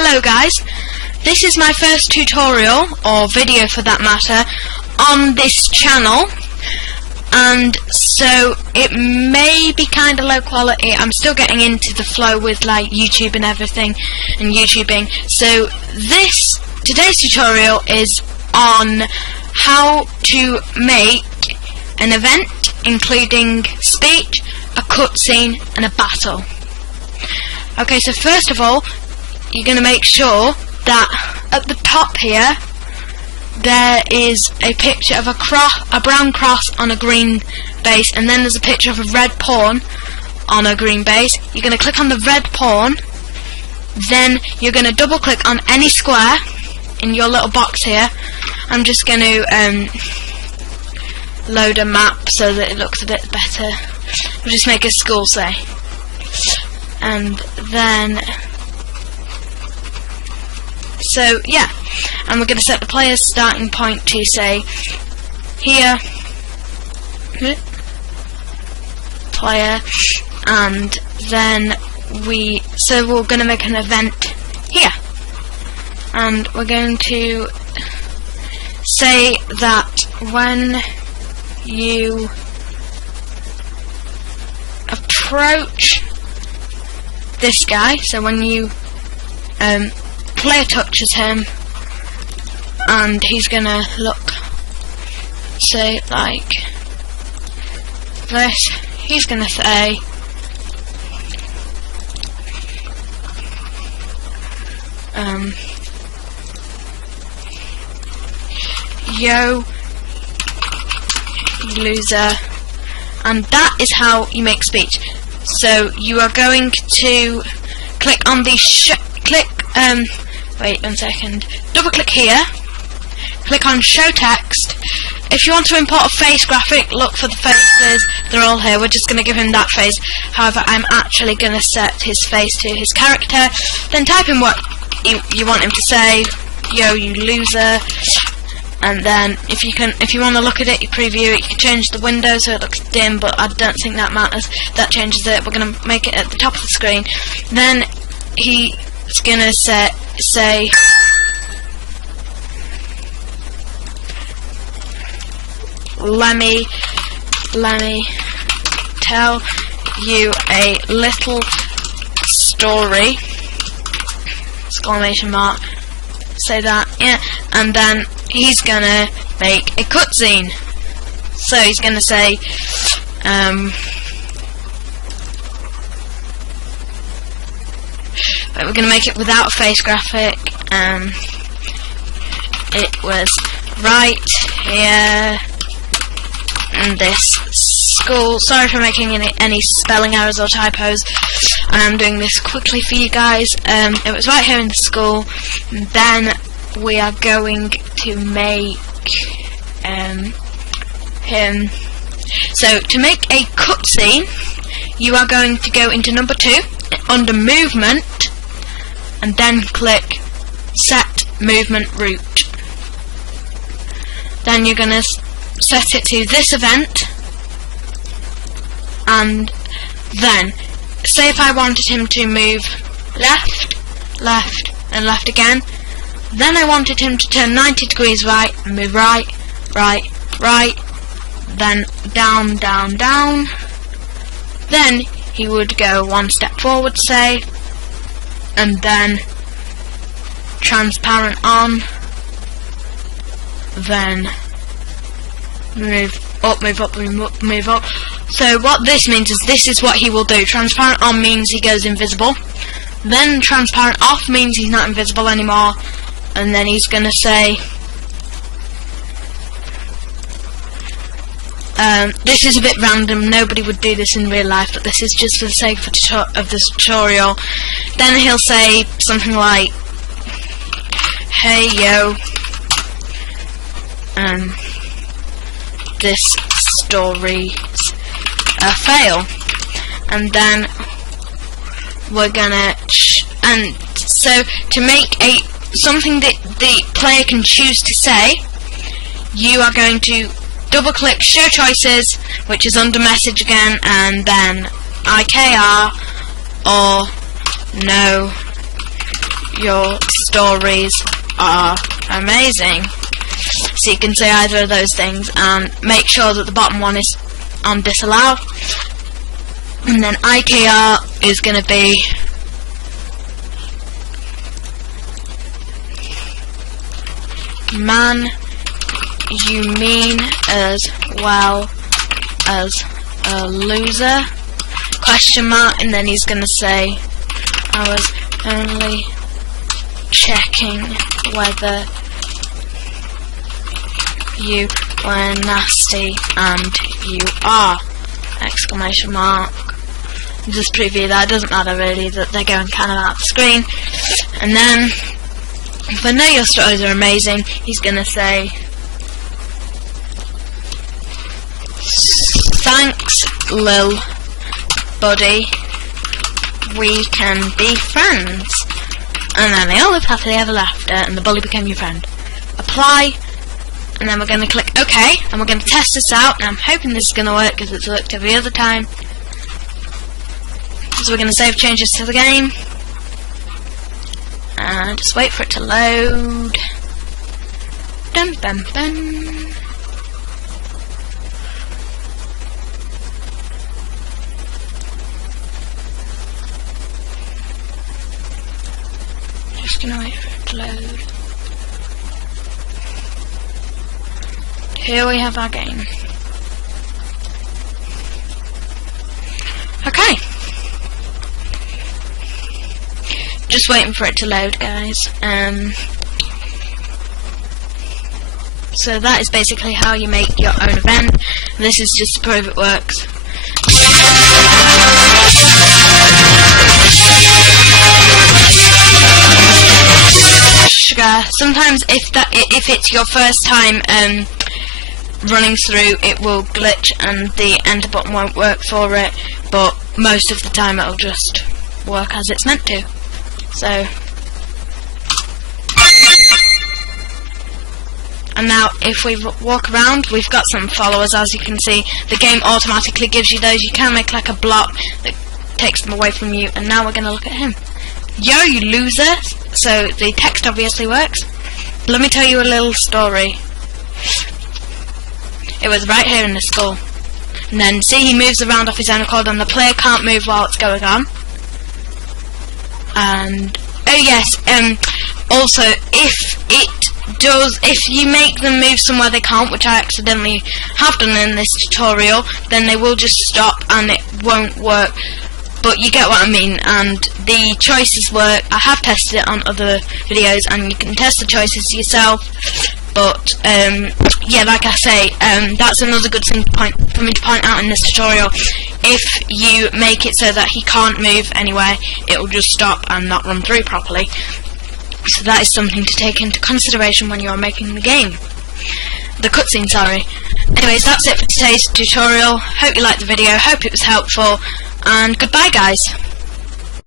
Hello guys, this is my first tutorial, or video for that matter, on this channel, and so it may be kind of low quality. I'm still getting into the flow with like YouTube and everything, and YouTubing. So today's tutorial is on how to make an event including speech, a cutscene and a battle. Okay, so first of all, you're going to make sure that at the top here there is a picture of a brown cross on a green base, and then there's a picture of a red pawn on a green base. You're going to click on the red pawn, then you're going to double click on any square in your little box here. I'm just going to load a map so that it looks a bit better. We'll just make a school, say, and then so yeah, and we're going to set the player's starting point to say here player, and then we're going to make an event here, and we're going to say that when you approach this guy, so when you player touches him and he's gonna look, say like this, he's gonna say yo loser, and that is how you make speech. So you are going to click on the wait 1 second, double click here, click on show text. If you want to import a face graphic, look for the faces, they're all here. We're just going to give him that face. However, I'm actually going to set his face to his character, then type in what you want him to say, yo you loser, and then if you want to look at it, you preview it, you can change the window so it looks dim, but I don't think that matters. That changes it. We're going to make it at the top of the screen. Then he's going to say let me tell you a little story, exclamation mark, say that, yeah, and then he's gonna make a cutscene. So he's gonna say we're gonna make it without a face graphic. It was right here in this school. Sorry for making any spelling errors or typos. I'm doing this quickly for you guys. It was right here in the school. Then we are going to make him. So to make a cutscene, you are going to go into number 2 under movement, and then click set movement route. Then you're going to set it to this event, and then say if I wanted him to move left, left and left again, then I wanted him to turn 90 degrees right and move right, right, right, then down, down, down, then he would go 1 step forward, say, and then transparent on, then move up, move up, move up. So what this means is this is what he will do. Transparent on means he goes invisible, then transparent off means he's not invisible anymore, and then he's gonna say this is a bit random, nobody would do this in real life, but this is just for the sake of this tutorial. Then he'll say something like, hey yo, this story's a fail, and then we're gonna and so to make something that the player can choose to say, you are going to double click show choices, which is under message again, and then IKR or no your stories are amazing. So you can say either of those things, and make sure that the bottom one is on disallow. And then IKR is going to be man you mean as well as a loser, question mark, and then he's going to say I was only checking whether you were nasty, and you are, exclamation mark. Just preview that, it doesn't matter really that they're going kind of out the screen. And then if I know your stories are amazing, he's going to say thanks lil buddy, we can be friends. And then they all live happily ever after, and the bully became your friend. Apply, and then we're going to click OK, and we're going to test this out, and I'm hoping this is going to work because it's worked every other time. So we're going to save changes to the game, and just wait for it to load. Dun dun dun. Just gonna wait for it to load. Here we have our game. Okay. Just waiting for it to load, guys. So that is basically how you make your own event. This is just to prove it works. Sometimes if it's your first time running through, it will glitch and the enter button won't work for it, but most of the time it'll just work as it's meant to. So, and now if we walk around, we've got some followers. As you can see, the game automatically gives you those. You can make like a block that takes them away from you, and now we're going to look at him. Yo, you loser! So the text obviously works. Let me tell you a little story. It was right here in the school. And then see, he moves around off his own accord, and the player can't move while it's going on. And oh yes, also if you make them move somewhere they can't, which I accidentally have done in this tutorial, then they will just stop and it won't work. But you get what I mean, and the choices work. I have tested it on other videos, and you can test the choices yourself. But yeah, like I say, that's another good thing for me to point out in this tutorial. If you make it so that he can't move anywhere, it will just stop and not run through properly. So that is something to take into consideration when you are making the game. The cutscene, sorry. Anyways, that's it for today's tutorial. Hope you liked the video, hope it was helpful, and goodbye guys.